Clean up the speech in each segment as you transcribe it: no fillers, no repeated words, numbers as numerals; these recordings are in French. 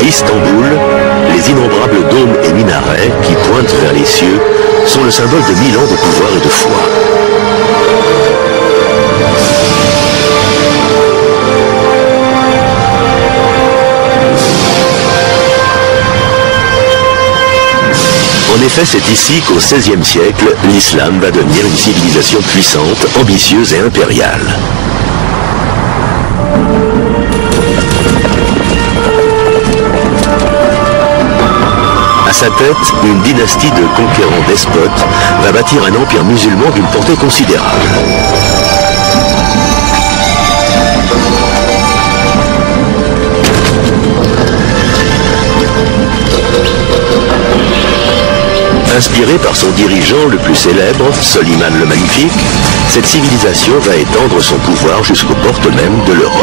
À Istanbul, les innombrables dômes et minarets qui pointent vers les cieux sont le symbole de 1000 ans de pouvoir et de foi. En effet, c'est ici qu'au XVIe siècle, l'islam va devenir une civilisation puissante, ambitieuse et impériale. À sa tête, une dynastie de conquérants despotes va bâtir un empire musulman d'une portée considérable. Inspirée par son dirigeant le plus célèbre, Soliman le Magnifique, cette civilisation va étendre son pouvoir jusqu'aux portes mêmes de l'Europe.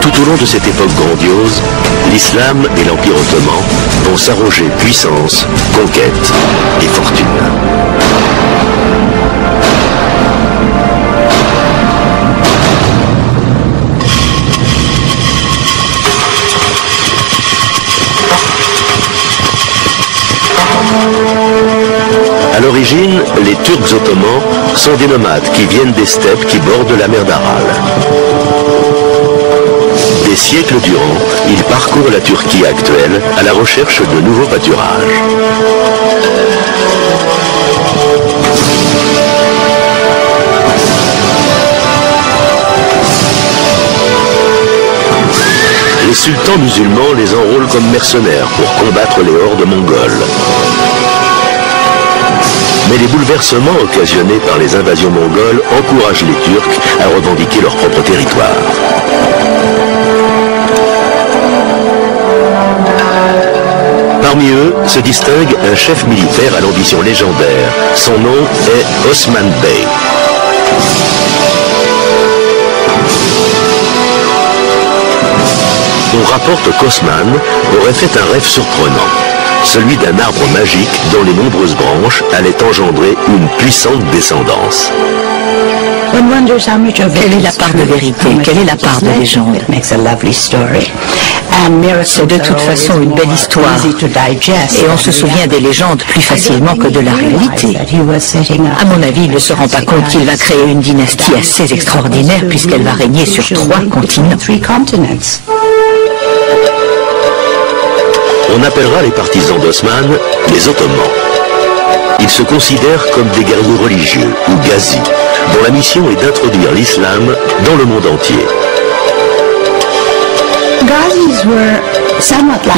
Tout au long de cette époque grandiose, l'islam et l'Empire ottoman vont s'arroger puissance, conquête et fortune. À l'origine, les Turcs ottomans sont des nomades qui viennent des steppes qui bordent la mer d'Aral. Des siècles durant, ils parcourent la Turquie actuelle à la recherche de nouveaux pâturages. Les sultans musulmans les enrôlent comme mercenaires pour combattre les hordes mongoles. Mais les bouleversements occasionnés par les invasions mongoles encouragent les Turcs à revendiquer leur propre territoire. Parmi eux se distingue un chef militaire à l'ambition légendaire. Son nom est Osman Bey. On rapporte qu'Osman aurait fait un rêve surprenant, celui d'un arbre magique dont les nombreuses branches allaient engendrer une puissante descendance. Quelle est la part de vérité? Quelle est la part de légende? C'est de toute façon une belle histoire et on se souvient des légendes plus facilement que de la réalité. À mon avis, il ne se rend pas compte qu'il va créer une dynastie assez extraordinaire puisqu'elle va régner sur 3 continents. On appellera les partisans d'Osman les Ottomans. Ils se considèrent comme des guerriers religieux, ou ghazis, dont la mission est d'introduire l'islam dans le monde entier.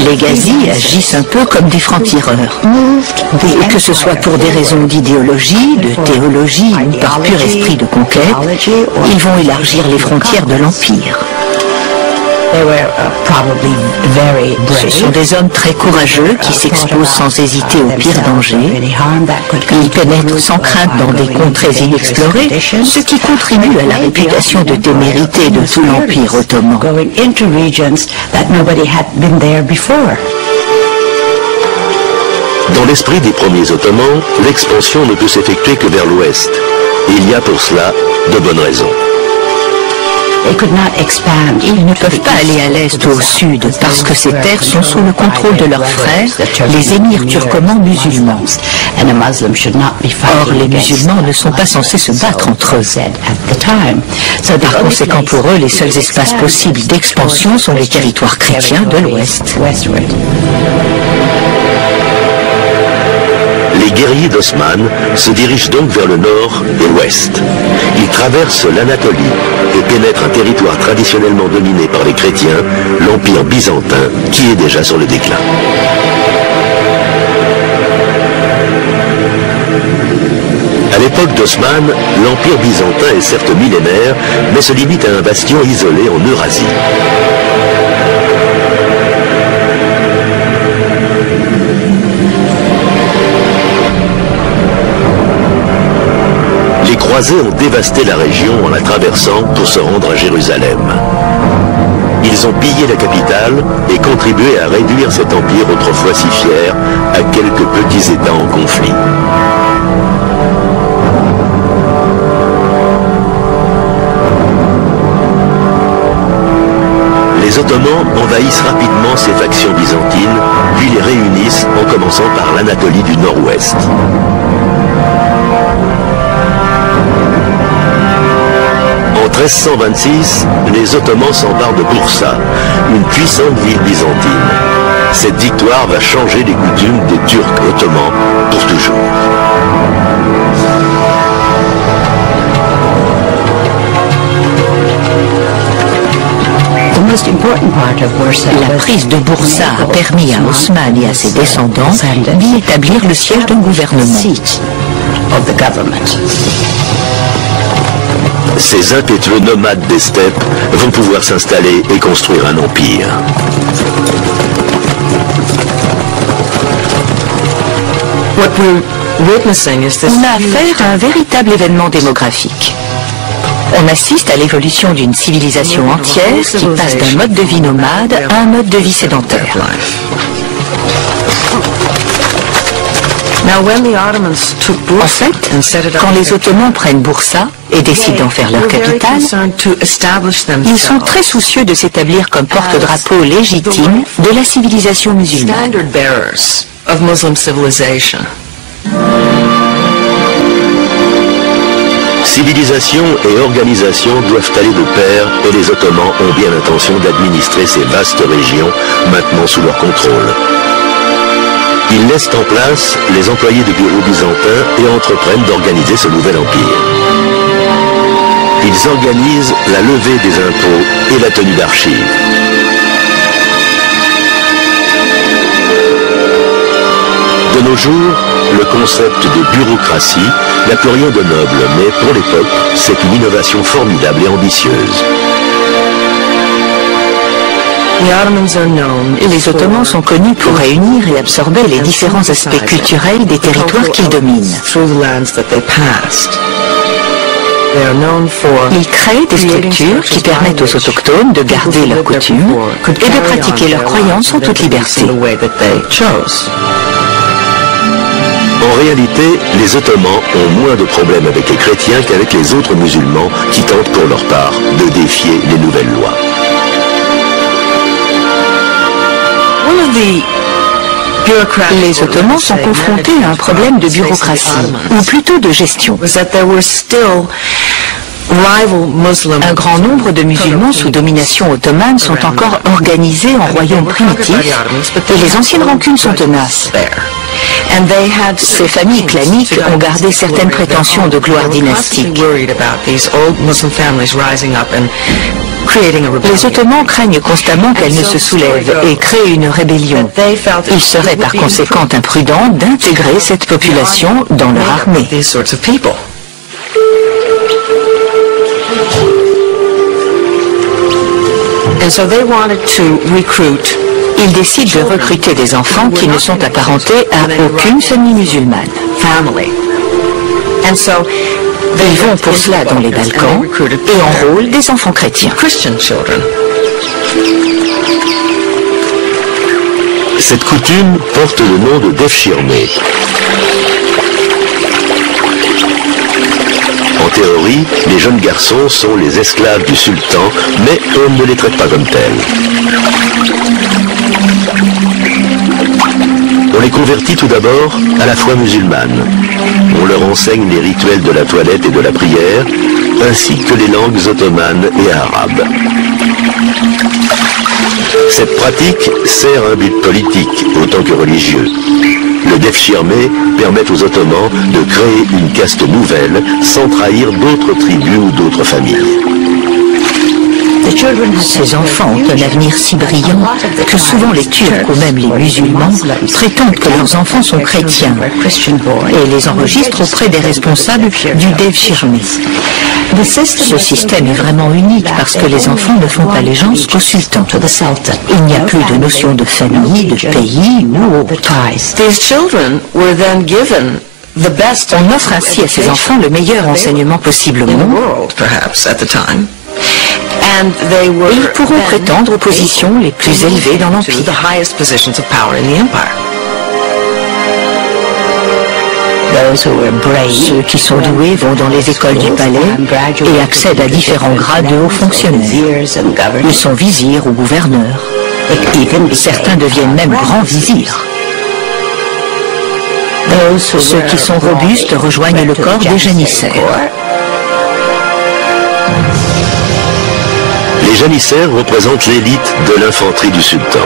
Les ghazis agissent un peu comme des francs-tireurs. Et que ce soit pour des raisons d'idéologie, de théologie ou par pur esprit de conquête, ils vont élargir les frontières de l'Empire. Ce sont des hommes très courageux qui s'exposent sans hésiter au pire danger. Ils pénètrent sans crainte dans des contrées inexplorées, ce qui contribue à la réputation de témérité de tout l'Empire ottoman. Dans l'esprit des premiers Ottomans, l'expansion ne peut s'effectuer que vers l'ouest. Et il y a pour cela de bonnes raisons. Ils ne peuvent pas aller à l'est ou au sud parce que ces terres sont sous le contrôle de leurs frères, les émirs turcomans musulmans. Or, les musulmans ne sont pas censés se battre entre eux. Par conséquent, pour eux, les seuls espaces possibles d'expansion sont les territoires chrétiens de l'ouest. Les guerriers d'Osman se dirigent donc vers le nord et l'ouest. Ils traversent l'Anatolie et pénètrent un territoire traditionnellement dominé par les chrétiens, l'Empire byzantin, qui est déjà sur le déclin. À l'époque d'Osman, l'Empire byzantin est certes millénaire, mais se limite à un bastion isolé en Eurasie. Les croisés ont dévasté la région en la traversant pour se rendre à Jérusalem. Ils ont pillé la capitale et contribué à réduire cet empire autrefois si fier à quelques petits États en conflit. Les Ottomans envahissent rapidement ces factions byzantines, puis les réunissent en commençant par l'Anatolie du Nord-Ouest. En 1326, les Ottomans s'emparent de Bursa, une puissante ville byzantine. Cette victoire va changer les coutumes des Turcs ottomans pour toujours. La prise de Bursa a permis à Osman et à ses descendants d'y établir le siège d'un gouvernement. Ces impétueux nomades des steppes vont pouvoir s'installer et construire un empire. On a affaire à un véritable événement démographique. On assiste à l'évolution d'une civilisation entière qui passe d'un mode de vie nomade à un mode de vie sédentaire. En fait, quand les Ottomans prennent Bursa et décident d'en faire leur capitale, ils sont très soucieux de s'établir comme porte-drapeau légitime de la civilisation musulmane. Civilisation et organisation doivent aller de pair et les Ottomans ont bien l'intention d'administrer ces vastes régions maintenant sous leur contrôle. Ils laissent en place les employés de bureaux byzantins et entreprennent d'organiser ce nouvel empire. Ils organisent la levée des impôts et la tenue d'archives. De nos jours, le concept de bureaucratie n'a plus rien de noble, mais pour l'époque, c'est une innovation formidable et ambitieuse. Les Ottomans sont connus pour réunir et absorber les différents aspects culturels des territoires qu'ils dominent. Ils créent des structures qui permettent aux autochtones de garder leurs coutumes et de pratiquer leurs croyances en toute liberté. En réalité, les Ottomans ont moins de problèmes avec les chrétiens qu'avec les autres musulmans qui tentent pour leur part de défier les nouvelles lois. Les Ottomans sont confrontés à un problème de bureaucratie, ou plutôt de gestion. Un grand nombre de musulmans sous domination ottomane sont encore organisés en royaumes primitifs et les anciennes rancunes sont tenaces. Ces familles claniques ont gardé certaines prétentions de gloire dynastique. Les Ottomans craignent constamment qu'elles ne se soulèvent et créent une rébellion. Il serait par conséquent imprudent d'intégrer cette population dans leur armée. Ils décident de recruter des enfants qui ne sont apparentés à aucune famille musulmane. Ils vont pour cela dans les Balkans et enrôlent des enfants chrétiens. Cette coutume porte le nom de Devshirme. En théorie, les jeunes garçons sont les esclaves du sultan, mais on ne les traite pas comme tels. On les convertit tout d'abord à la foi musulmane. On leur enseigne les rituels de la toilette et de la prière, ainsi que les langues ottomanes et arabes. Cette pratique sert un but politique autant que religieux. Le Devshirme permet aux Ottomans de créer une caste nouvelle sans trahir d'autres tribus ou d'autres familles. Ces enfants ont un avenir si brillant que souvent les Turcs ou même les musulmans prétendent que leurs enfants sont chrétiens et les enregistrent auprès des responsables du Devshirme. Ce système est vraiment unique parce que les enfants ne font allégeance qu'au sultan. Il n'y a plus de notion de famille, de pays ou autre. On offre ainsi à ces enfants le meilleur enseignement possible au monde. Et ils pourront prétendre aux positions les plus élevées dans l'Empire. Ceux qui sont doués vont dans les écoles du palais et accèdent à différents grades de hauts fonctionnaires. Ils sont vizirs ou gouverneurs. Certains deviennent même grands vizirs. Ceux qui sont robustes rejoignent le corps des janissaires. Les janissaires représentent l'élite de l'infanterie du sultan.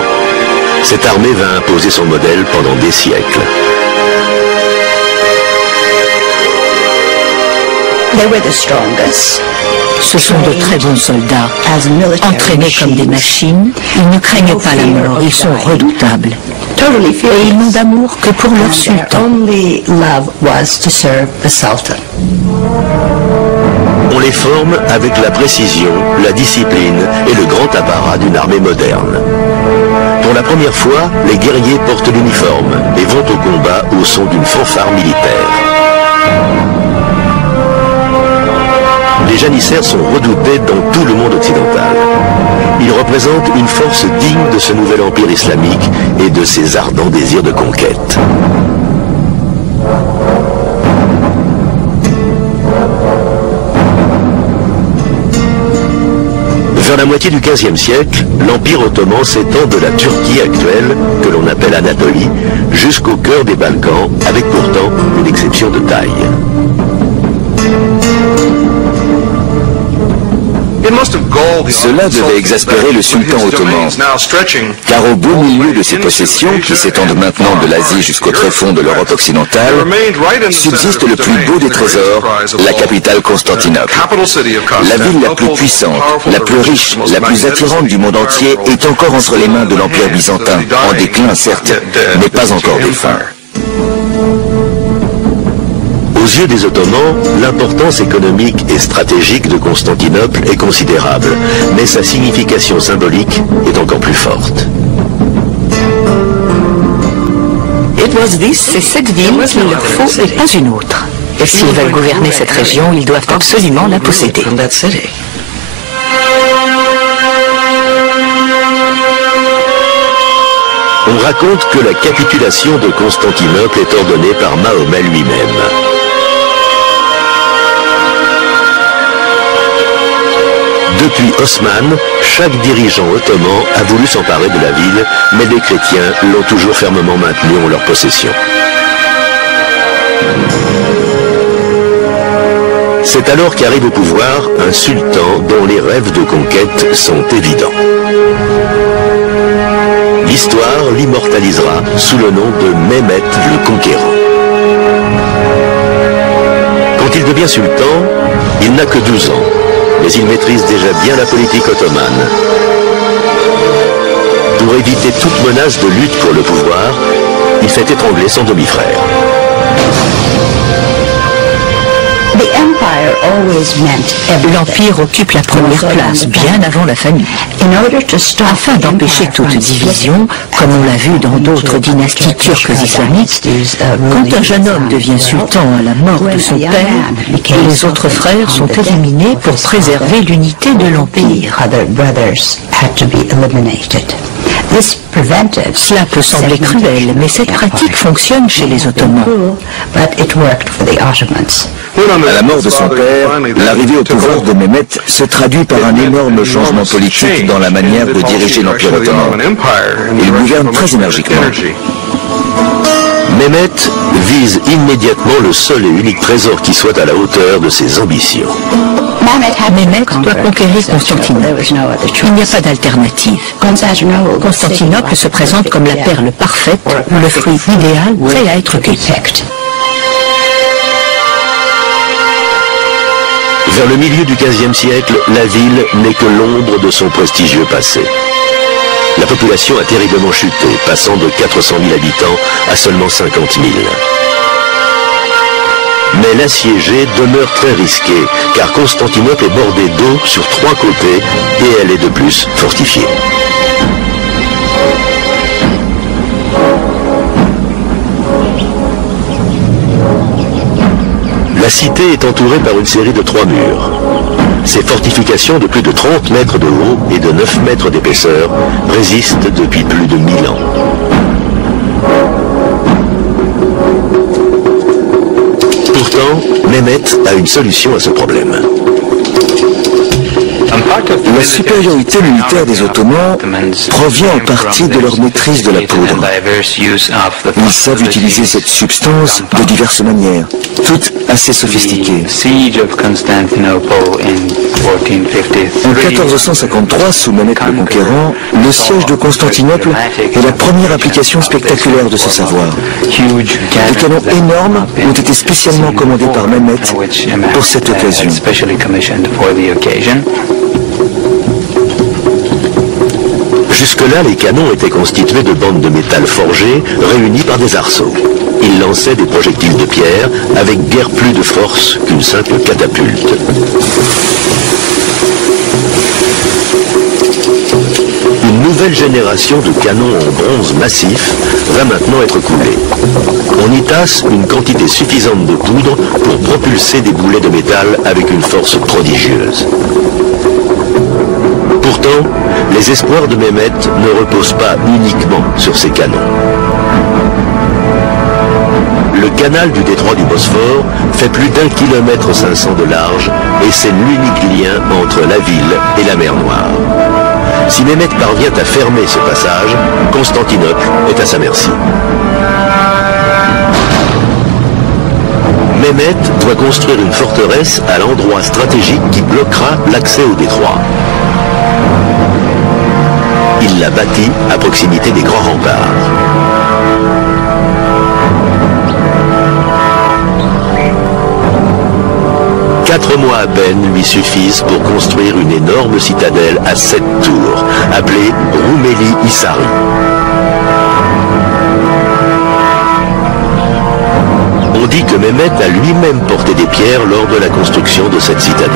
Cette armée va imposer son modèle pendant des siècles. Ce sont de très bons soldats. Entraînés comme des machines, ils ne craignent pas la mort, ils sont redoutables. Et ils n'ont d'amour que pour leur sultan. On les forme avec la précision, la discipline et le grand apparat d'une armée moderne. Pour la première fois, les guerriers portent l'uniforme et vont au combat au son d'une fanfare militaire. Les janissaires sont redoutés dans tout le monde occidental. Ils représentent une force digne de ce nouvel empire islamique et de ses ardents désirs de conquête. Vers la moitié du XVe siècle, l'Empire ottoman s'étend de la Turquie actuelle, que l'on appelle Anatolie, jusqu'au cœur des Balkans, avec pourtant une exception de taille. Cela devait exaspérer le sultan ottoman, car au beau milieu de ses possessions, qui s'étendent maintenant de l'Asie jusqu'au tréfonds de l'Europe occidentale, subsiste le plus beau des trésors, la capitale Constantinople. La ville la plus puissante, la plus riche, la plus attirante du monde entier est encore entre les mains de l'Empire byzantin, en déclin certes, mais pas encore défunt. Aux yeux des Ottomans, l'importance économique et stratégique de Constantinople est considérable, mais sa signification symbolique est encore plus forte. C'est cette ville qu'il leur faut et pas une autre. Et s'ils veulent gouverner cette région, ils doivent absolument la posséder. On raconte que la capitulation de Constantinople est ordonnée par Mahomet lui-même. Depuis Osman, chaque dirigeant ottoman a voulu s'emparer de la ville, mais les chrétiens l'ont toujours fermement maintenue en leur possession. C'est alors qu'arrive au pouvoir un sultan dont les rêves de conquête sont évidents. L'histoire l'immortalisera sous le nom de Mehmet le Conquérant. Quand il devient sultan, il n'a que 12 ans. Mais il maîtrise déjà bien la politique ottomane. Pour éviter toute menace de lutte pour le pouvoir, il fait étrangler son demi-frère. L'Empire occupe la première place, bien avant la famille. Afin d'empêcher toute division, comme on l'a vu dans d'autres dynasties turques islamiques, quand un jeune homme devient sultan à la mort de son père, les autres frères sont éliminés pour préserver l'unité de l'Empire. Cela peut sembler cruel, mais cette pratique fonctionne chez les Ottomans. À la mort de son père, l'arrivée au pouvoir de Mehmet se traduit par un énorme changement politique dans la manière de diriger l'Empire ottoman. Il gouverne très énergiquement. Mehmet vise immédiatement le seul et unique trésor qui soit à la hauteur de ses ambitions. Mehmet doit conquérir Constantinople. Il n'y a pas d'alternative. Constantinople se présente comme la perle parfaite ou le fruit idéal prêt à être cueilli. Vers le milieu du XVe siècle, la ville n'est que l'ombre de son prestigieux passé. La population a terriblement chuté, passant de 400 000 habitants à seulement 50 000. Mais l'assiégée demeure très risquée, car Constantinople est bordée d'eau sur 3 côtés et elle est de plus fortifiée. La cité est entourée par une série de 3 murs. Ces fortifications de plus de 30 mètres de haut et de 9 mètres d'épaisseur résistent depuis plus de 1000 ans. Mehmet a une solution à ce problème. La supériorité militaire des Ottomans provient en partie de leur maîtrise de la poudre. Ils savent utiliser cette substance de diverses manières, toutes assez sophistiquées. En 1453, sous Mehmet le Conquérant, le siège de Constantinople est la première application spectaculaire de ce savoir. Des canons énormes ont été spécialement commandés par Mehmet pour cette occasion. Jusque-là, les canons étaient constitués de bandes de métal forgées réunies par des arceaux. Ils lançaient des projectiles de pierre avec guère plus de force qu'une simple catapulte. Une nouvelle génération de canons en bronze massif va maintenant être coulée. On y tasse une quantité suffisante de poudre pour propulser des boulets de métal avec une force prodigieuse. Pourtant, les espoirs de Mehmet ne reposent pas uniquement sur ces canons. Le canal du détroit du Bosphore fait plus d'1,5 km de large et c'est l'unique lien entre la ville et la mer Noire. Si Mehmet parvient à fermer ce passage, Constantinople est à sa merci. Mehmet doit construire une forteresse à l'endroit stratégique qui bloquera l'accès au détroit. Il l'a bâtie à proximité des grands remparts. Quatre mois à peine lui suffisent pour construire une énorme citadelle à 7 tours, appelée Roumeli Hisari. On dit que Mehmet a lui-même porté des pierres lors de la construction de cette citadelle.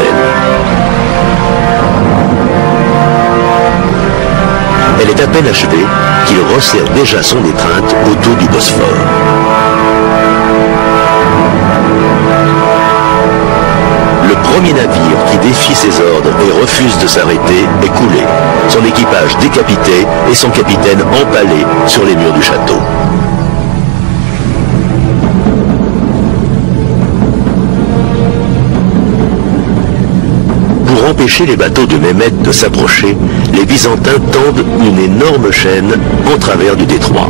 Elle est à peine achevée qu'il resserre déjà son étreinte autour du Bosphore. Le premier navire qui défie ses ordres et refuse de s'arrêter est coulé, son équipage décapité et son capitaine empalé sur les murs du château. Pour empêcher les bateaux de Mehmet de s'approcher, les Byzantins tendent une énorme chaîne en travers du détroit.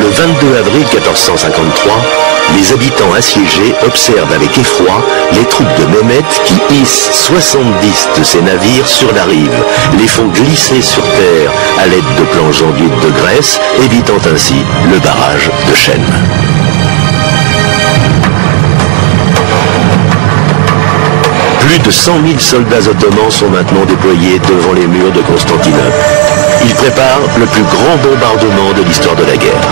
Le 22 avril 1453, les habitants assiégés observent avec effroi les troupes de Mehmet qui hissent 70 de ces navires sur la rive, les font glisser sur terre à l'aide de planches enduites de graisse, évitant ainsi le barrage de Chêne. Plus de 100 000 soldats ottomans sont maintenant déployés devant les murs de Constantinople. Ils préparent le plus grand bombardement de l'histoire de la guerre.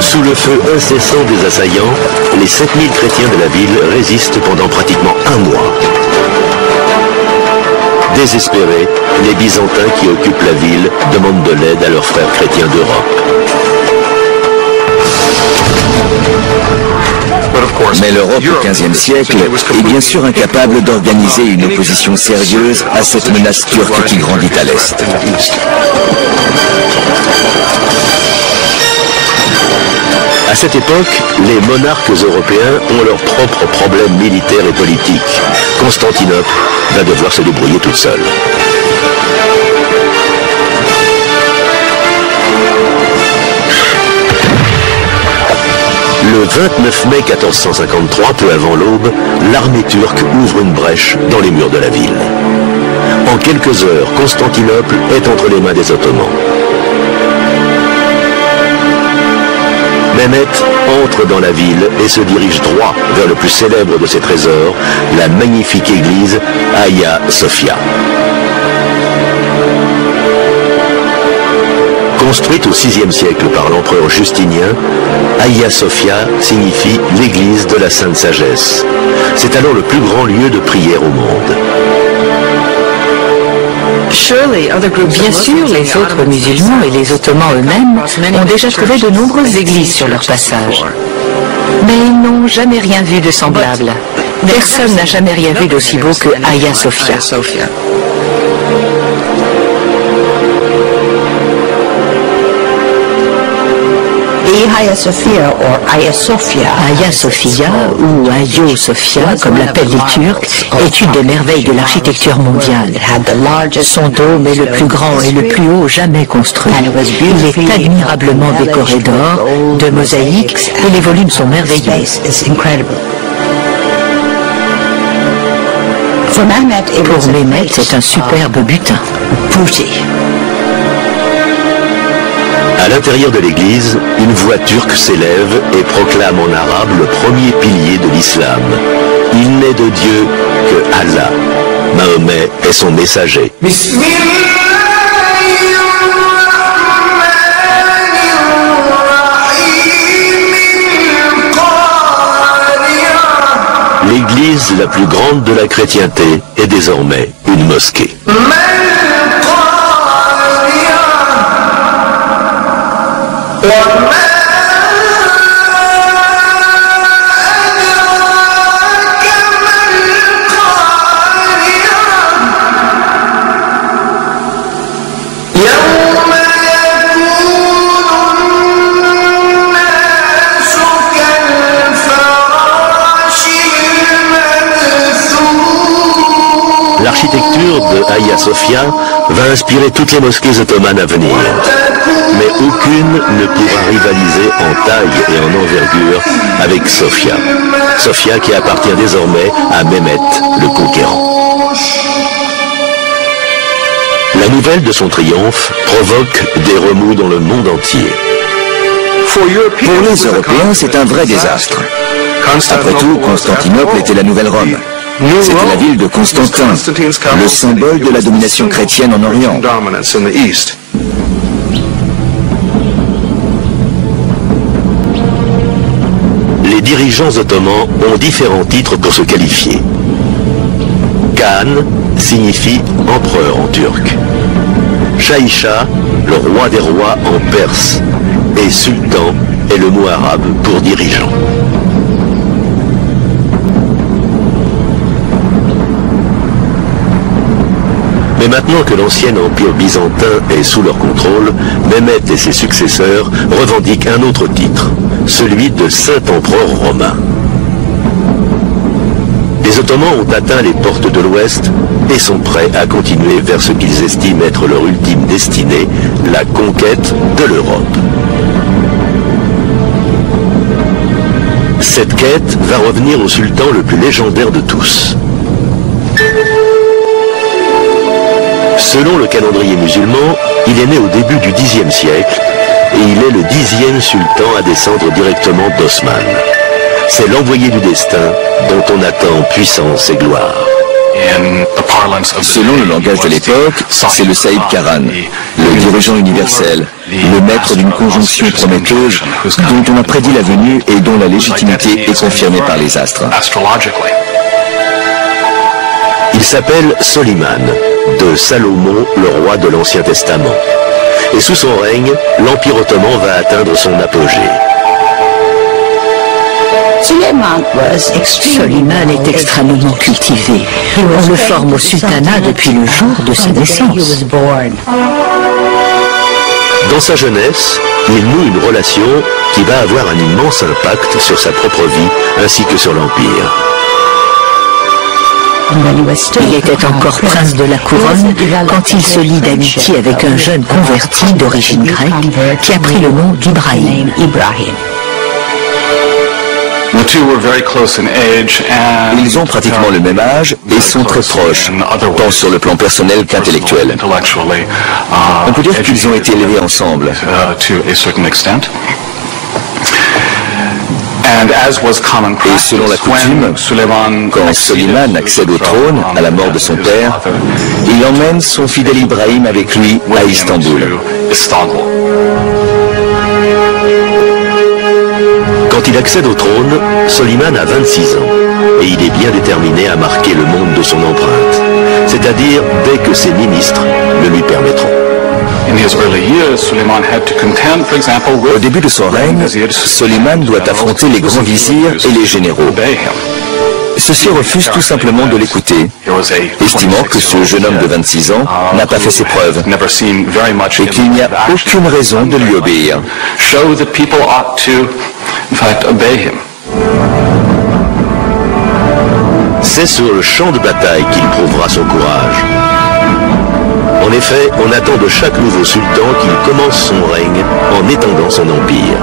Sous le feu incessant des assaillants, les 7000 chrétiens de la ville résistent pendant pratiquement un mois. Désespérés, les Byzantins qui occupent la ville demandent de l'aide à leurs frères chrétiens d'Europe. Mais l'Europe au XVe siècle est bien sûr incapable d'organiser une opposition sérieuse à cette menace turque qui grandit à l'Est. À cette époque, les monarques européens ont leurs propres problèmes militaires et politiques. Constantinople va devoir se débrouiller toute seule. Le 29 mai 1453, peu avant l'aube, l'armée turque ouvre une brèche dans les murs de la ville. En quelques heures, Constantinople est entre les mains des Ottomans. Mehmet entre dans la ville et se dirige droit vers le plus célèbre de ses trésors, la magnifique église Hagia Sophia. Construite au VIe siècle par l'empereur Justinien, Hagia Sophia signifie l'église de la Sainte Sagesse. C'est alors le plus grand lieu de prière au monde. Bien sûr, les autres musulmans et les Ottomans eux-mêmes ont déjà trouvé de nombreuses églises sur leur passage. Mais ils n'ont jamais rien vu de semblable. Personne n'a jamais rien vu d'aussi beau que Hagia Sophia. Hagia Sophia, ou Hagia Sophia, comme l'appellent les Turcs, est une des merveilles de l'architecture mondiale. Son dôme est le plus grand et le plus haut jamais construit. Il est admirablement décoré d'or, de mosaïques, et les volumes sont merveilleux. Pour Mehmet, c'est un superbe butin. À l'intérieur de l'église, une voix turque s'élève et proclame en arabe le premier pilier de l'islam. Il n'est de Dieu que Allah. Mahomet est son messager. L'église la plus grande de la chrétienté est désormais une mosquée. L'architecture de Hagia Sophia va inspirer toutes les mosquées ottomanes à venir. Mais aucune ne pourra rivaliser en taille et en envergure avec Sophia. Sophia qui appartient désormais à Mehmet, le conquérant. La nouvelle de son triomphe provoque des remous dans le monde entier. Pour les Européens, c'est un vrai désastre. Après tout, Constantinople était la nouvelle Rome. C'était la ville de Constantin, le symbole de la domination chrétienne en Orient. Les dirigeants ottomans ont différents titres pour se qualifier. Khan signifie empereur en turc. Shahisha, le roi des rois en perse. Et sultan est le mot arabe pour dirigeant. Mais maintenant que l'ancien empire byzantin est sous leur contrôle, Mehmet et ses successeurs revendiquent un autre titre, celui de Saint-Empereur romain. Les Ottomans ont atteint les portes de l'Ouest et sont prêts à continuer vers ce qu'ils estiment être leur ultime destinée, la conquête de l'Europe. Cette quête va revenir au sultan le plus légendaire de tous. Selon le calendrier musulman, il est né au début du Xe siècle et il est le 10e sultan à descendre directement d'Osman. C'est l'envoyé du destin dont on attend puissance et gloire. Selon le langage de l'époque, c'est le Saïd Karan, le dirigeant universel, le maître d'une conjonction prometteuse dont on a prédit la venue et dont la légitimité est confirmée par les astres. Il s'appelle Soliman, de Salomon, le roi de l'Ancien Testament. Et sous son règne, l'Empire ottoman va atteindre son apogée. Soliman est extrêmement cultivé. On le forme au sultanat depuis le jour de sa naissance. Dans sa jeunesse, il noue une relation qui va avoir un immense impact sur sa propre vie ainsi que sur l'Empire. Il était encore prince de la couronne quand il se lie d'amitié avec un jeune converti d'origine grecque qui a pris le nom d'Ibrahim. Ils ont pratiquement le même âge et sont très proches, tant sur le plan personnel qu'intellectuel. On peut dire qu'ils ont été élevés ensemble. Et selon la coutume, quand Soliman accède au trône à la mort de son père, il emmène son fidèle Ibrahim avec lui à Istanbul. Quand il accède au trône, Soliman a 26 ans et il est bien déterminé à marquer le monde de son empreinte, c'est-à-dire dès que ses ministres le lui permettront. Au début de son règne, Soliman doit affronter les grands vizirs et les généraux. ceux-ci refusent tout simplement de l'écouter, estimant que ce jeune homme de 26 ans n'a pas fait ses preuves et qu'il n'y a aucune raison de lui obéir. C'est sur le champ de bataille qu'il prouvera son courage. En effet, on attend de chaque nouveau sultan qu'il commence son règne en étendant son empire.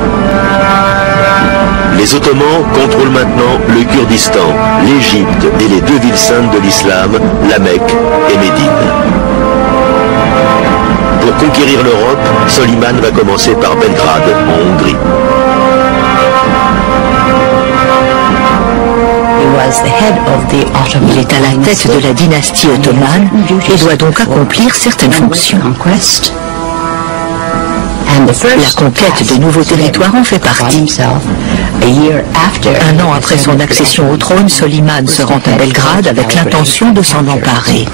Les Ottomans contrôlent maintenant le Kurdistan, l'Égypte et les deux villes saintes de l'islam, la Mecque et Médine. Pour conquérir l'Europe, Soliman va commencer par Belgrade, en Hongrie. Il est à la tête de la dynastie ottomane et doit donc accomplir certaines fonctions. La conquête de nouveaux territoires en fait partie. Un an après son accession au trône, Soliman se rend à Belgrade avec l'intention de s'en emparer.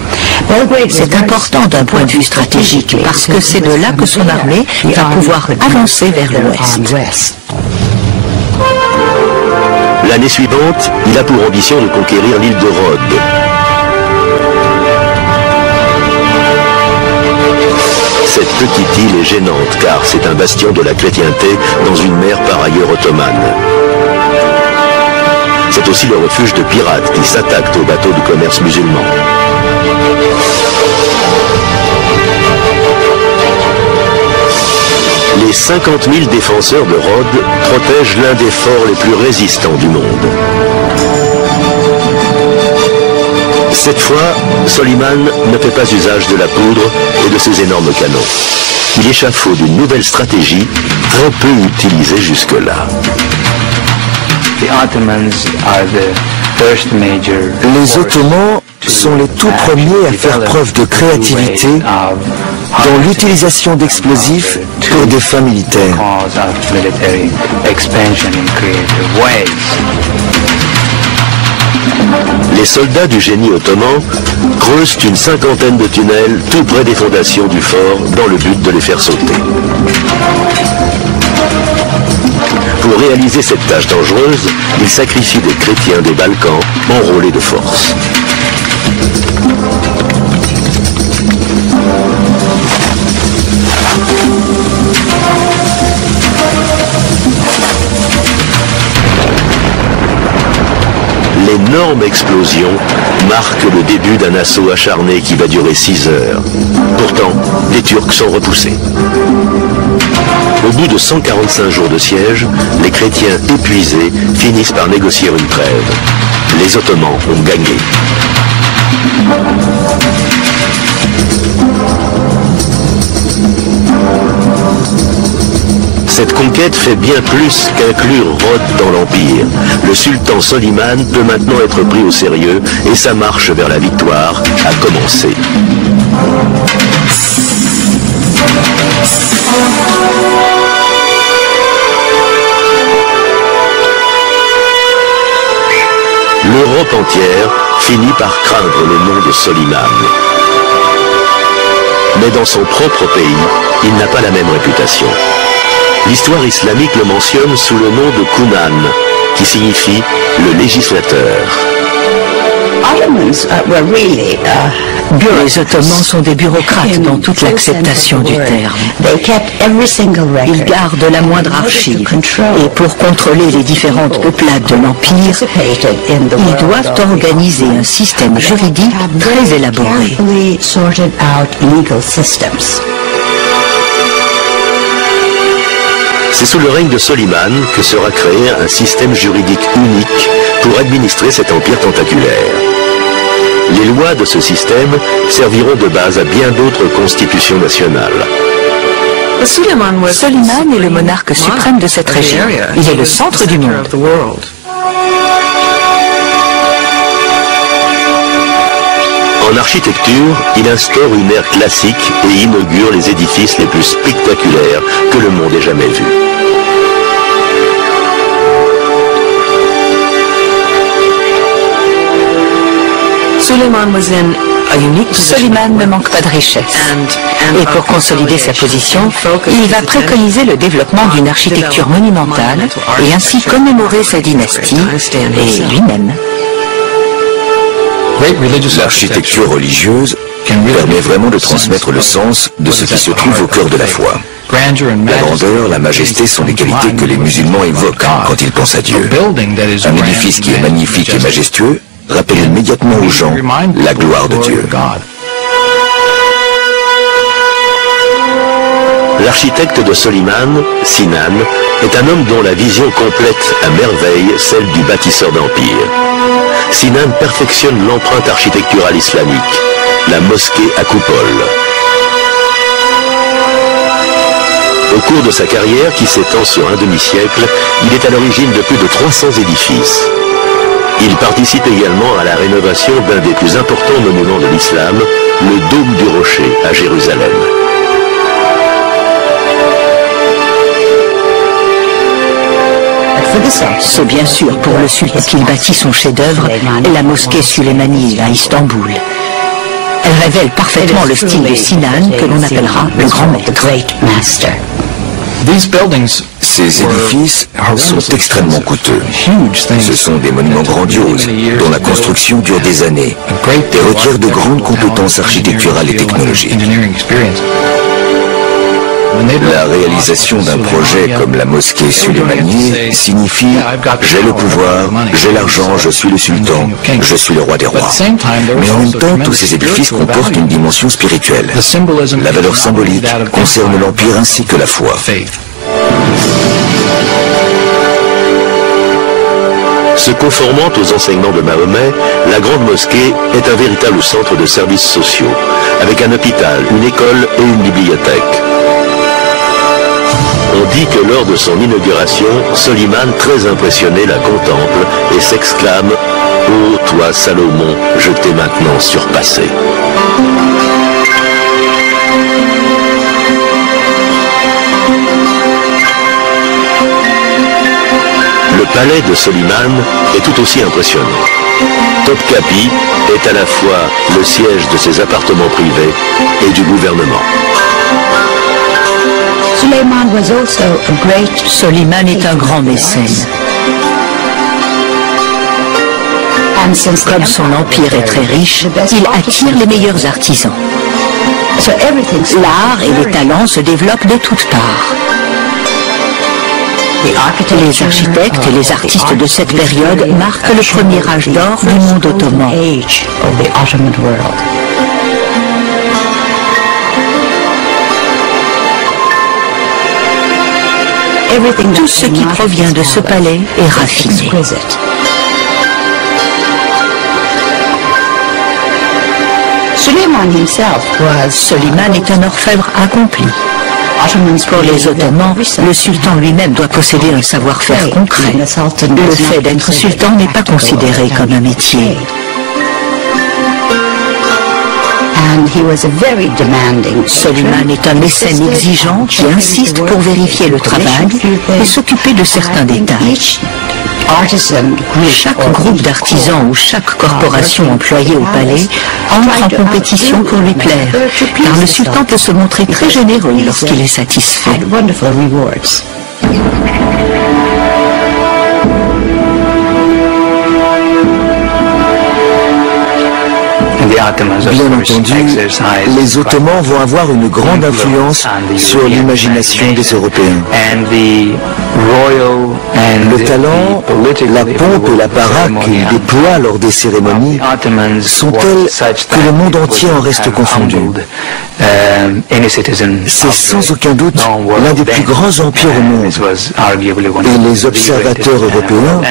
C'est important d'un point de vue stratégique parce que c'est de là que son armée va pouvoir avancer vers l'ouest. L'année suivante, il a pour ambition de conquérir l'île de Rhodes. Cette petite île est gênante car c'est un bastion de la chrétienté dans une mer par ailleurs ottomane. C'est aussi le refuge de pirates qui s'attaquent aux bateaux du commerce musulman. Les 50 000 défenseurs de Rhodes protègent l'un des forts les plus résistants du monde. Cette fois, Soliman ne fait pas usage de la poudre et de ses énormes canons. Il échafaude une nouvelle stratégie très peu utilisée jusque-là. Les Ottomans sont les tout premiers à faire preuve de créativité dans l'utilisation d'explosifs pour des fins militaires. Les soldats du génie ottoman creusent une cinquantaine de tunnels tout près des fondations du fort dans le but de les faire sauter. Pour réaliser cette tâche dangereuse, ils sacrifient des chrétiens des Balkans enrôlés de force. L'énorme explosion marque le début d'un assaut acharné qui va durer 6 heures. Pourtant, les Turcs sont repoussés. Au bout de 145 jours de siège, les chrétiens épuisés finissent par négocier une trêve. Les Ottomans ont gagné. Cette conquête fait bien plus qu'inclure Rhodes dans l'Empire. Le sultan Soliman peut maintenant être pris au sérieux et sa marche vers la victoire a commencé. L'Europe entière finit par craindre le nom de Soliman. Mais dans son propre pays, il n'a pas la même réputation. L'histoire islamique le mentionne sous le nom de Kunan, qui signifie le législateur. Les Ottomans sont des bureaucrates dans toute l'acceptation du terme. Ils gardent la moindre archive et pour contrôler les différentes peuplades de l'Empire, ils doivent organiser un système juridique très élaboré. C'est sous le règne de Soliman que sera créé un système juridique unique pour administrer cet empire tentaculaire. Les lois de ce système serviront de base à bien d'autres constitutions nationales. Soliman est le monarque suprême de cette région. Il est le centre du monde. En architecture, il instaure une ère classique et inaugure les édifices les plus spectaculaires que le monde ait jamais vus. Soliman ne manque pas de richesse. Et pour consolider sa position, il va préconiser le développement d'une architecture monumentale et ainsi commémorer sa dynastie et lui-même. L'architecture religieuse permet vraiment de transmettre le sens de ce qui se trouve au cœur de la foi. La grandeur, la majesté sont des qualités que les musulmans évoquent quand ils pensent à Dieu. Un édifice qui est magnifique et majestueux rappelle immédiatement aux gens la gloire de Dieu. L'architecte de Soliman, Sinan, est un homme dont la vision complète à merveille celle du bâtisseur d'empire. Sinan perfectionne l'empreinte architecturale islamique, la mosquée à coupole. Au cours de sa carrière, qui s'étend sur un demi-siècle, il est à l'origine de plus de 300 édifices. Il participe également à la rénovation d'un des plus importants monuments de l'islam, le Dôme du Rocher à Jérusalem. C'est bien sûr pour le sultan qu'il bâtit son chef-d'œuvre, la mosquée Suleymaniye à Istanbul. Elle révèle parfaitement le style de Sinan que l'on appellera le grand maître. Ces édifices sont extrêmement coûteux. Ce sont des monuments grandioses dont la construction dure des années et requiert de grandes compétences architecturales et technologiques. La réalisation d'un projet comme la mosquée Suleymaniye signifie « j'ai le pouvoir, j'ai l'argent, je suis le sultan, je suis le roi des rois ». Mais en même temps, tous ces édifices comportent une dimension spirituelle. La valeur symbolique concerne l'Empire ainsi que la foi. Se conformant aux enseignements de Mahomet, la grande mosquée est un véritable centre de services sociaux, avec un hôpital, une école et une bibliothèque. On dit que lors de son inauguration, Soliman, très impressionné, la contemple et s'exclame « Ô toi, Salomon, je t'ai maintenant surpassé ». Le palais de Soliman est tout aussi impressionnant. Topkapi est à la fois le siège de ses appartements privés et du gouvernement. Soliman est un grand mécène. Comme son empire est très riche, il attire les meilleurs artisans. L'art et les talents se développent de toutes parts. Les architectes et les artistes de cette période marquent le premier âge d'or du monde ottoman. Tout ce qui provient de ce palais est raffiné. Soliman est un orfèvre accompli. Pour les Ottomans, le sultan lui-même doit posséder un savoir-faire concret. Le fait d'être sultan n'est pas considéré comme un métier. Soliman est un mécène exigeant qui insiste pour vérifier le travail et s'occuper de certains détails. Chaque groupe d'artisans ou chaque corporation employée au palais entre en compétition pour lui plaire, car le sultan peut se montrer très généreux lorsqu'il est satisfait. Bien entendu, les Ottomans vont avoir une grande influence sur l'imagination des Européens. Le talent, la pompe et la baraque qu'ils déploient lors des cérémonies sont tels que le monde entier en reste confondu. C'est sans aucun doute l'un des plus grands empires au monde. Et les observateurs européens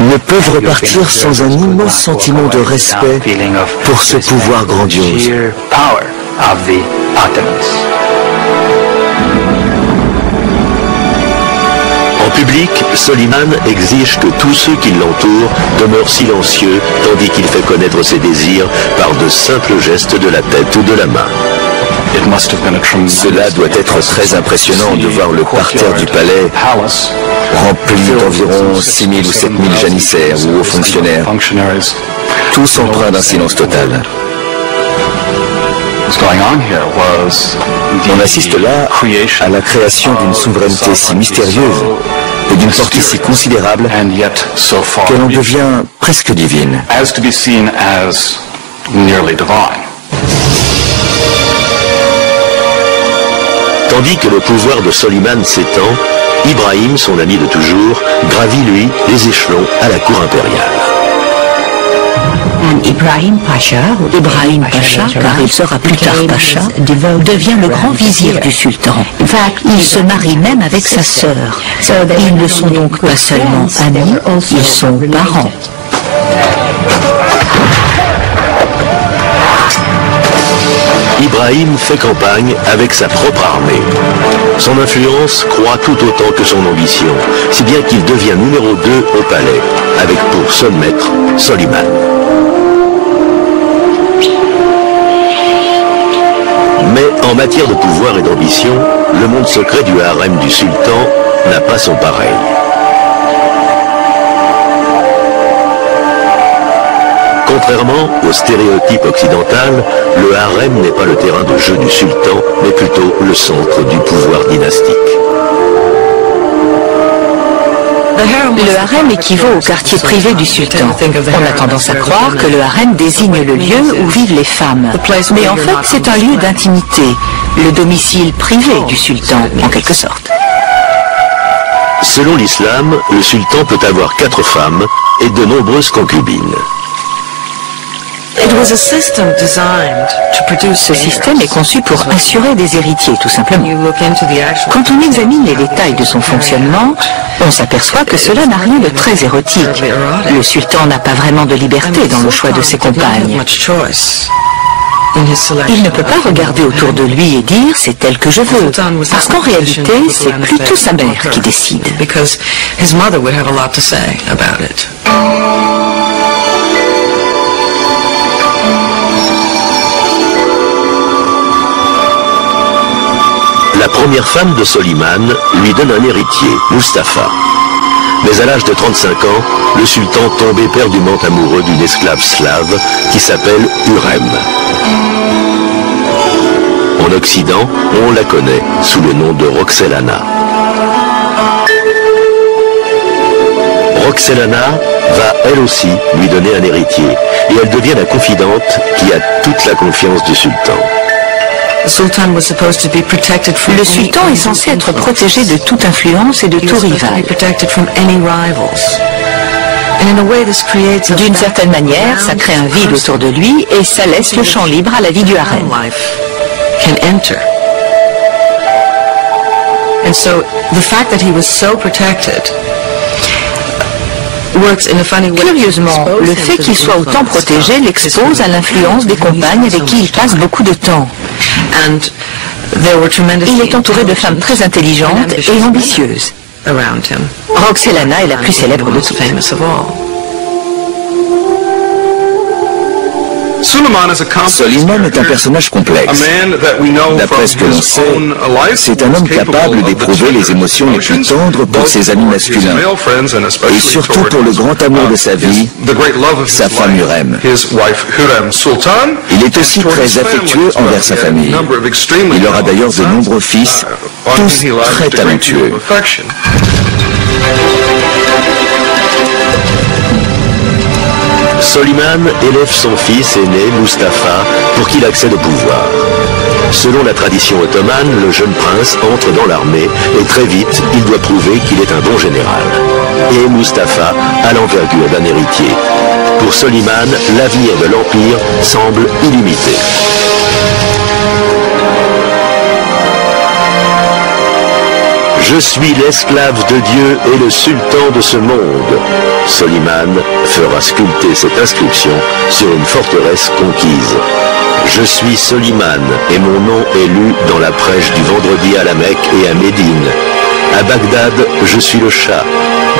ne peuvent repartir sans un immense sentiment de respect pour ce pouvoir grandiose. En public, Soliman exige que tous ceux qui l'entourent demeurent silencieux tandis qu'il fait connaître ses désirs par de simples gestes de la tête ou de la main. Cela doit être très impressionnant de voir le parterre du palais rempli d'environ 6 000 ou 7 000 janissaires ou hauts fonctionnaires, tous empreints d'un silence total. On assiste là à la création d'une souveraineté si mystérieuse et d'une portée si considérable qu'elle en devient presque divine. Tandis que le pouvoir de Soliman s'étend, Ibrahim, son ami de toujours, gravit lui les échelons à la cour impériale. Ibrahim Pacha, car il sera plus tard Pacha, devient le grand vizir du sultan. Il se marie même avec sa sœur. Ils ne sont donc pas seulement amis, ils sont parents. Ibrahim fait campagne avec sa propre armée. Son influence croît tout autant que son ambition, si bien qu'il devient numéro 2 au palais, avec pour seul maître Soliman. Mais en matière de pouvoir et d'ambition, le monde secret du harem du sultan n'a pas son pareil. Contrairement au stéréotype occidental, le harem n'est pas le terrain de jeu du sultan, mais plutôt le centre du pouvoir dynastique. Le harem équivaut au quartier privé du sultan. On a tendance à croire que le harem désigne le lieu où vivent les femmes. Mais en fait, c'est un lieu d'intimité, le domicile privé du sultan, en quelque sorte. Selon l'islam, le sultan peut avoir 4 femmes et de nombreuses concubines. Ce système est conçu pour assurer des héritiers, tout simplement. Quand on examine les détails de son fonctionnement, on s'aperçoit que cela n'a rien de très érotique. Le sultan n'a pas vraiment de liberté dans le choix de ses compagnes. Il ne peut pas regarder autour de lui et dire « c'est elle que je veux », parce qu'en réalité, c'est plutôt sa mère qui décide. La première femme de Soliman lui donne un héritier, Mustapha. Mais à l'âge de 35 ans, le sultan tombe éperdument amoureux d'une esclave slave qui s'appelle Hurrem. En Occident, on la connaît sous le nom de Roxelana. Roxelana va elle aussi lui donner un héritier et elle devient la confidente qui a toute la confiance du sultan. Le sultan est censé être protégé de toute influence et de tout rival. D'une certaine manière, ça crée un vide autour de lui et ça laisse le champ libre à la vie du harem. Curieusement, le fait qu'il soit autant protégé l'expose à l'influence des compagnes avec qui il passe beaucoup de temps. Il est entouré de femmes très intelligentes et ambitieuses. Roxelana est la plus célèbre de toutes. Soliman est un personnage complexe. D'après ce que l'on sait, c'est un homme capable d'éprouver les émotions les plus tendres pour ses amis masculins, et surtout pour le grand amour de sa vie, sa femme Hurrem. Il est aussi très affectueux envers sa famille. Il aura d'ailleurs de nombreux fils, tous très talentueux. Soliman élève son fils aîné, Mustapha, pour qu'il accède au pouvoir. Selon la tradition ottomane, le jeune prince entre dans l'armée et très vite, il doit prouver qu'il est un bon général. Et Mustapha a l'envergure d'un héritier. Pour Soliman, l'avenir de l'Empire semble illimité. Je suis l'esclave de Dieu et le sultan de ce monde. Soliman fera sculpter cette inscription sur une forteresse conquise. Je suis Soliman et mon nom est lu dans la prêche du vendredi à la Mecque et à Médine. À Bagdad, je suis le Shah.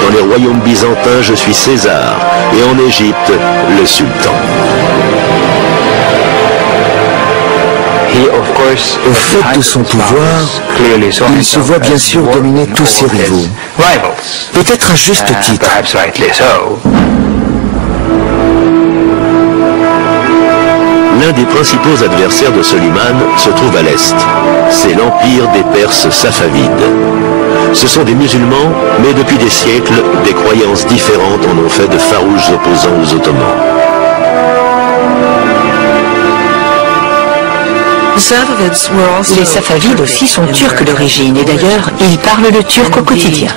Dans les royaumes byzantins, je suis César. Et en Égypte, le sultan. Au fait de son pouvoir, il se voit bien sûr dominer tous ses rivaux, peut-être à juste titre. L'un des principaux adversaires de Soliman se trouve à l'est. C'est l'empire des Perses safavides. Ce sont des musulmans, mais depuis des siècles, des croyances différentes en ont fait de farouches opposants aux Ottomans. Les Safavides aussi sont turcs d'origine et d'ailleurs, ils parlent le turc au quotidien.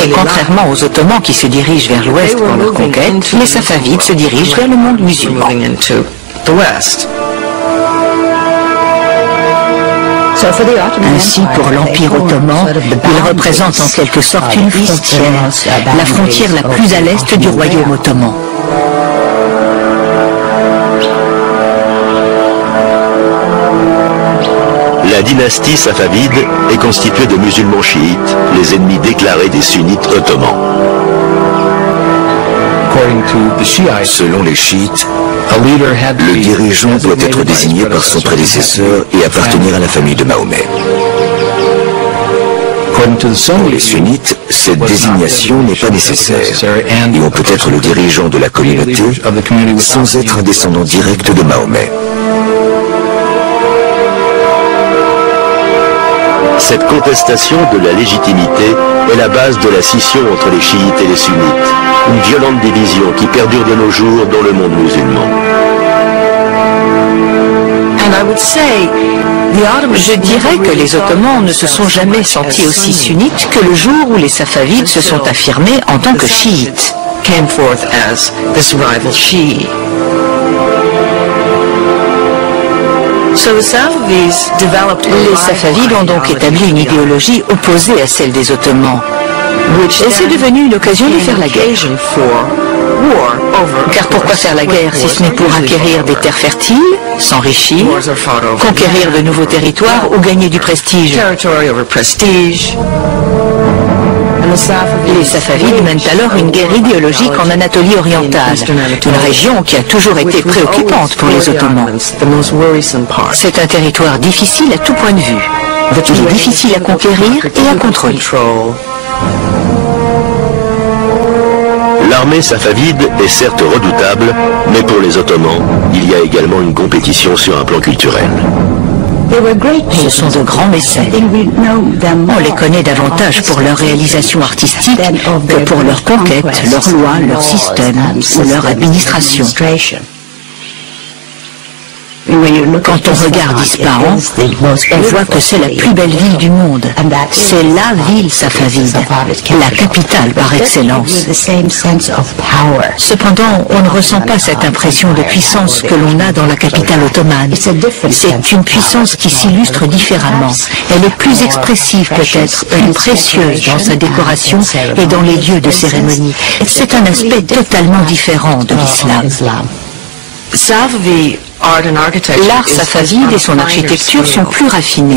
Mais contrairement aux Ottomans qui se dirigent vers l'ouest pour leur conquête, les Safavides se dirigent vers le monde musulman. Ainsi, pour l'Empire ottoman, il représente en quelque sorte une frontière, la frontière la plus à l'est du royaume ottoman. La dynastie safavide est constituée de musulmans chiites, les ennemis déclarés des sunnites ottomans. Selon les chiites, le dirigeant doit être désigné par son prédécesseur et appartenir à la famille de Mahomet. Pour les sunnites, cette désignation n'est pas nécessaire et on peut être le dirigeant de la communauté sans être un descendant direct de Mahomet. Cette contestation de la légitimité est la base de la scission entre les chiites et les sunnites, une violente division qui perdure de nos jours dans le monde musulman. Je dirais que les Ottomans ne se sont jamais sentis aussi sunnites que le jour où les Safavides se sont affirmés en tant que chiites. Les Safavides ont donc établi une idéologie opposée à celle des Ottomans. Et c'est devenu une occasion de faire la guerre. Car pourquoi faire la guerre si ce n'est pour acquérir des terres fertiles, s'enrichir, conquérir de nouveaux territoires ou gagner du prestige? Les Safavides mènent alors une guerre idéologique en Anatolie orientale, une région qui a toujours été préoccupante pour les Ottomans. C'est un territoire difficile à tout point de vue. Il est difficile à conquérir et à contrôler. L'armée safavide est certes redoutable, mais pour les Ottomans, il y a également une compétition sur un plan culturel. Ce sont de grands mécènes. On les connaît davantage pour leur réalisation artistique que pour leur conquête, leurs lois, leur système ou leur administration. Quand on regarde Ispahan, on voit que c'est la plus belle ville du monde. C'est la ville safavide, la capitale par excellence. Cependant, on ne ressent pas cette impression de puissance que l'on a dans la capitale ottomane. C'est une puissance qui s'illustre différemment. Elle est plus expressive peut-être, plus précieuse dans sa décoration et dans les lieux de cérémonie. C'est un aspect totalement différent de l'islam. L'art safavide et son architecture sont plus raffinés.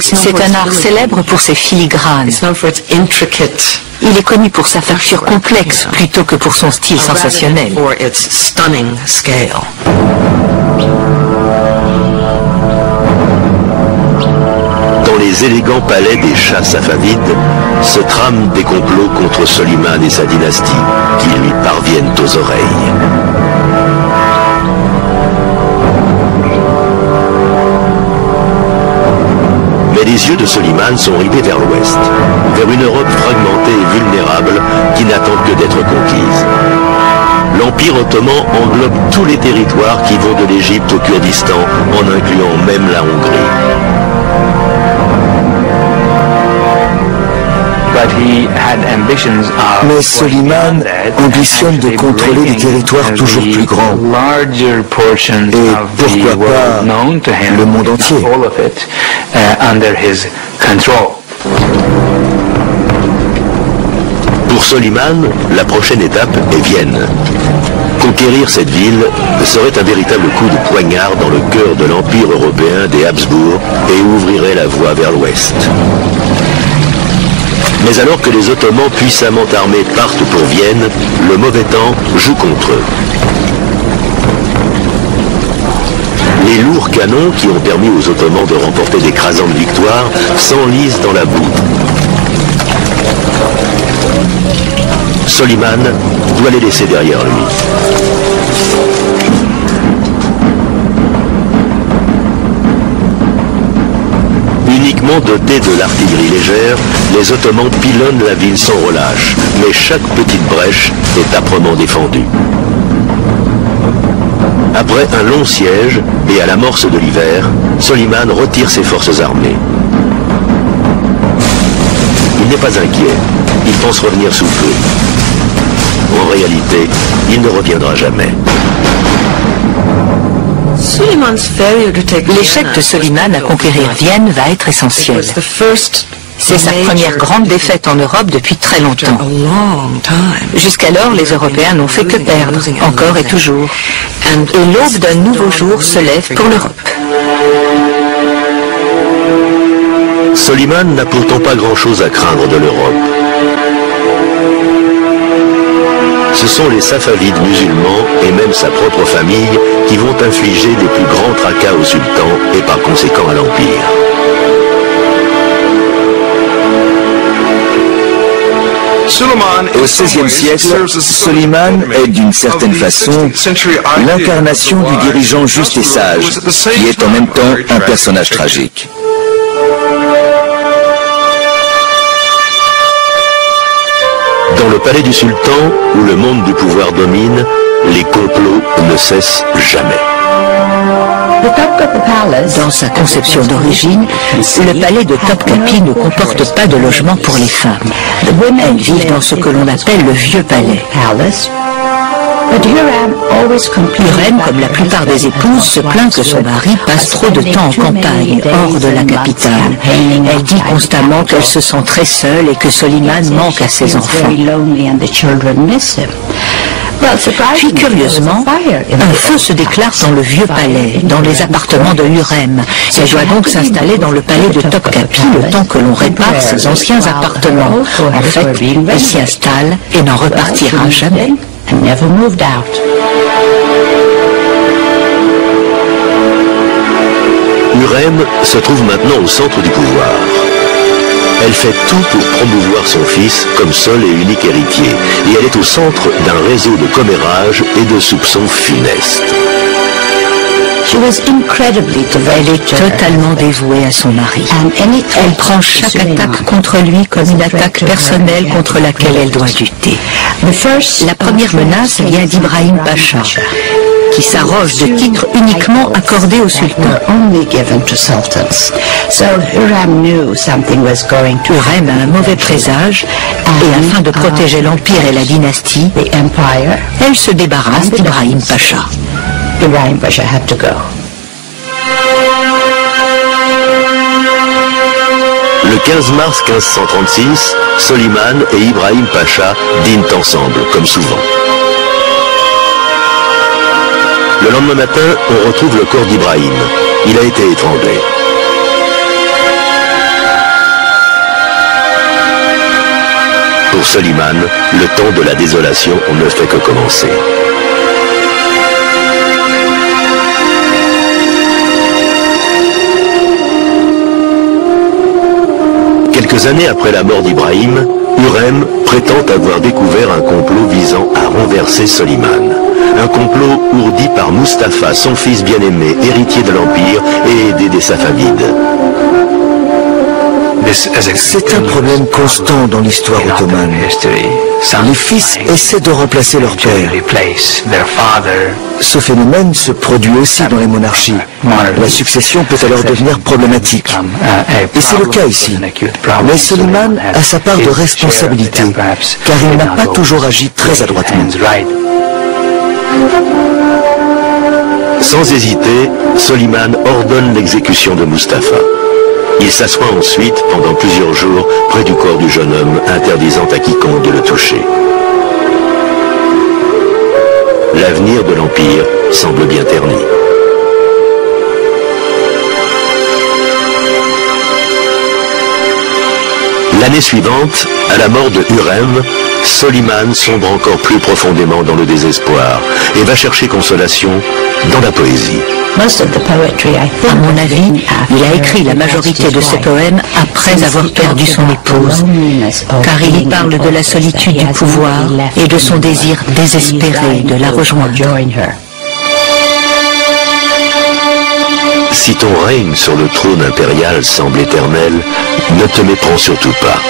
C'est un art célèbre pour ses filigranes. Il est connu pour sa facture complexe plutôt que pour son style sensationnel. Dans les élégants palais des chahs safavides se trament des complots contre Soliman et sa dynastie qui lui parviennent aux oreilles. Mais les yeux de Soliman sont rivés vers l'ouest, vers une Europe fragmentée et vulnérable qui n'attend que d'être conquise. L'Empire ottoman englobe tous les territoires qui vont de l'Égypte au Kurdistan, en incluant même la Hongrie. Mais Soliman ambitionne de contrôler des territoires toujours plus grands. Et pourquoi pas le monde entier. Pour Soliman, la prochaine étape est Vienne. Conquérir cette ville serait un véritable coup de poignard dans le cœur de l'Empire européen des Habsbourg et ouvrirait la voie vers l'ouest. Mais alors que les Ottomans puissamment armés partent pour Vienne, le mauvais temps joue contre eux. Les lourds canons qui ont permis aux Ottomans de remporter d'écrasantes victoires s'enlisent dans la boue. Soliman doit les laisser derrière lui. Uniquement dotés de l'artillerie légère, les Ottomans pilonnent la ville sans relâche, mais chaque petite brèche est âprement défendue. Après un long siège et à l'amorce de l'hiver, Soliman retire ses forces armées. Il n'est pas inquiet, il pense revenir sous peu. En réalité, il ne reviendra jamais. L'échec de Soliman à conquérir Vienne va être essentiel. C'est sa première grande défaite en Europe depuis très longtemps. Jusqu'alors, les Européens n'ont fait que perdre, encore et toujours. Et l'aube d'un nouveau jour se lève pour l'Europe. Soliman n'a pourtant pas grand-chose à craindre de l'Europe. Ce sont les Safavides musulmans et même sa propre famille qui vont infliger les plus grands tracas au sultan et par conséquent à l'Empire. Au XVIe siècle, Soliman est d'une certaine façon l'incarnation du dirigeant juste et sage, qui est en même temps un personnage tragique. Dans le palais du sultan, où le monde du pouvoir domine, les complots ne cessent jamais. Dans sa conception d'origine, le palais de Topkapi ne comporte pas de logement pour les femmes. Elles vivent dans ce que l'on appelle le vieux palais. Hurrem, comme la plupart des épouses, se plaint que son mari passe trop de temps en campagne, hors de la capitale. Elle dit constamment qu'elle se sent très seule et que Soliman manque à ses enfants. Puis curieusement, un feu se déclare dans le vieux palais, dans les appartements de Hurrem. Elle doit donc s'installer dans le palais de Topkapi le temps que l'on répare ses anciens appartements. En fait, elle s'y installe et n'en repartira jamais. Hurrem se trouve maintenant au centre du pouvoir. Elle fait tout pour promouvoir son fils comme seul et unique héritier, et elle est au centre d'un réseau de commérages et de soupçons funestes. Elle est totalement dévouée à son mari. Elle prend chaque attaque contre lui comme une attaque personnelle contre laquelle elle doit lutter. La première menace vient d'Ibrahim Pacha, qui s'arroge de titres uniquement accordés au sultan. Hurrem a un mauvais présage, et afin de protéger l'Empire et la dynastie, elle se débarrasse d'Ibrahim Pacha. Le 15 mars 1536, Soliman et Ibrahim Pacha dînent ensemble, comme souvent. Le lendemain matin, on retrouve le corps d'Ibrahim. Il a été étranglé. Pour Soliman, le temps de la désolation ne fait que commencer. Quelques années après la mort d'Ibrahim, Hurrem prétend avoir découvert un complot visant à renverser Soliman. Un complot ourdi par Mustapha, son fils bien-aimé, héritier de l'Empire et aidé des Safavides. C'est un problème constant dans l'histoire ottomane. Les fils essaient de remplacer leur père. Ce phénomène se produit aussi dans les monarchies. La succession peut alors devenir problématique. Et c'est le cas ici. Mais Soliman a sa part de responsabilité, car il n'a pas toujours agi très adroitement. Sans hésiter, Soliman ordonne l'exécution de Mustapha. Il s'assoit ensuite pendant plusieurs jours près du corps du jeune homme, interdisant à quiconque de le toucher. L'avenir de l'Empire semble bien terni. L'année suivante, à la mort de Hurrem, Soliman sombre encore plus profondément dans le désespoir et va chercher consolation dans la poésie. À mon avis, il a écrit la majorité de ses poèmes après avoir perdu son épouse, car il y parle de la solitude du pouvoir et de son désir désespéré de la rejoindre. Si ton règne sur le trône impérial semble éternel, ne te méprends surtout pas.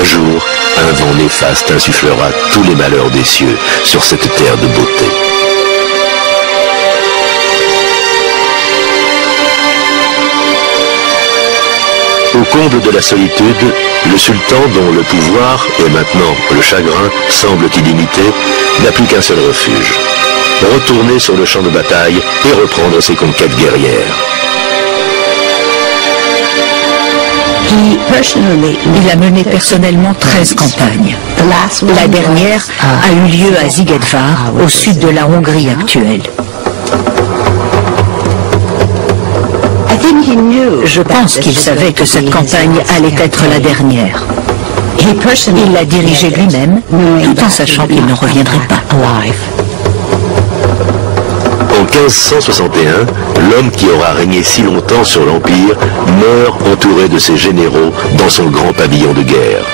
Un jour, un vent néfaste insufflera tous les malheurs des cieux sur cette terre de beauté. Au comble de la solitude, le sultan dont le pouvoir, et maintenant le chagrin, semblent illimités, n'a plus qu'un seul refuge. Retourner sur le champ de bataille et reprendre ses conquêtes guerrières. Il a mené personnellement 13 campagnes. La dernière a eu lieu à Zigedvar, au sud de la Hongrie actuelle. Je pense qu'il savait que cette campagne allait être la dernière. Il l'a dirigée lui-même, tout en sachant qu'il ne reviendrait pas. En 1561, l'homme qui aura régné si longtemps sur l'Empire meurt entouré de ses généraux dans son grand pavillon de guerre.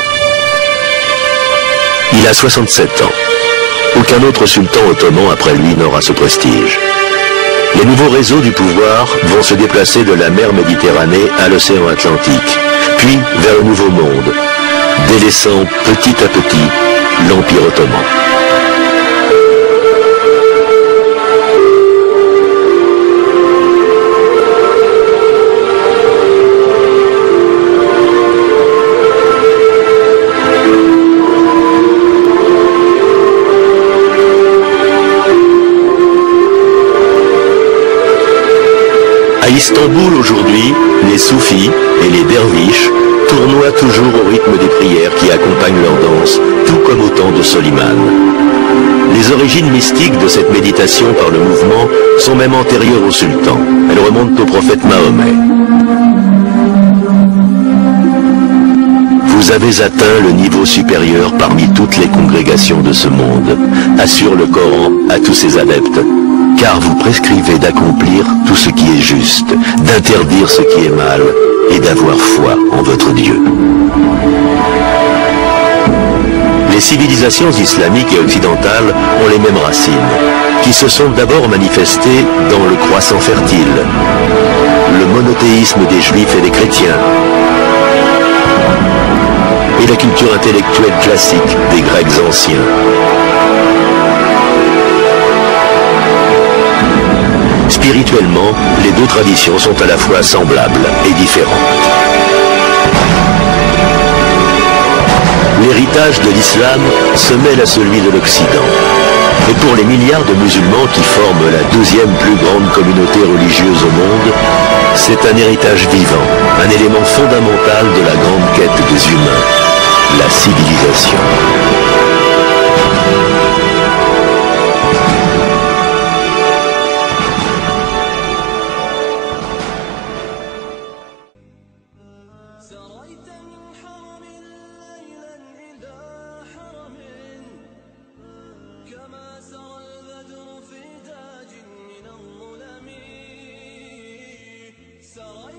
Il a 67 ans. Aucun autre sultan ottoman après lui n'aura ce prestige. Les nouveaux réseaux du pouvoir vont se déplacer de la mer Méditerranée à l'océan Atlantique, puis vers le Nouveau Monde, délaissant petit à petit l'Empire ottoman. À Istanbul aujourd'hui, les soufis et les derviches tournoient toujours au rythme des prières qui accompagnent leur danse, tout comme au temps de Soliman. Les origines mystiques de cette méditation par le mouvement sont même antérieures au sultan. Elles remontent au prophète Mahomet. Vous avez atteint le niveau supérieur parmi toutes les congrégations de ce monde, assure le Coran à tous ses adeptes. Car vous prescrivez d'accomplir tout ce qui est juste, d'interdire ce qui est mal et d'avoir foi en votre Dieu. Les civilisations islamiques et occidentales ont les mêmes racines, qui se sont d'abord manifestées dans le croissant fertile, le monothéisme des juifs et des chrétiens, et la culture intellectuelle classique des Grecs anciens. Spirituellement, les deux traditions sont à la fois semblables et différentes. L'héritage de l'islam se mêle à celui de l'Occident. Et pour les milliards de musulmans qui forment la deuxième plus grande communauté religieuse au monde, c'est un héritage vivant, un élément fondamental de la grande quête des humains, la civilisation. سرى